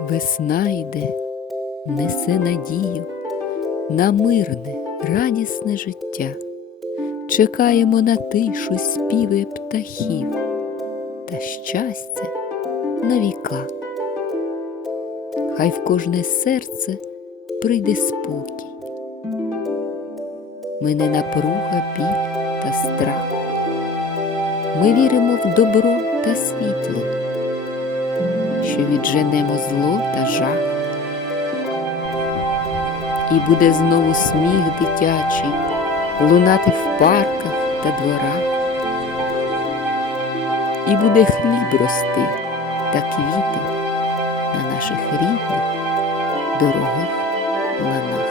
Весна йде, несе надію на мирне, радісне життя. Чекаємо на тишу співи птахів та щастя на віка. Хай в кожне серце прийде спокій. Мине напруга, біль та страх. Ми віримо в добро та світло, що відженемо зло та жах. І буде знову сміх дитячий лунати в парках та дворах. І буде хліб рости та квіти на наших рідних дорогих ланах.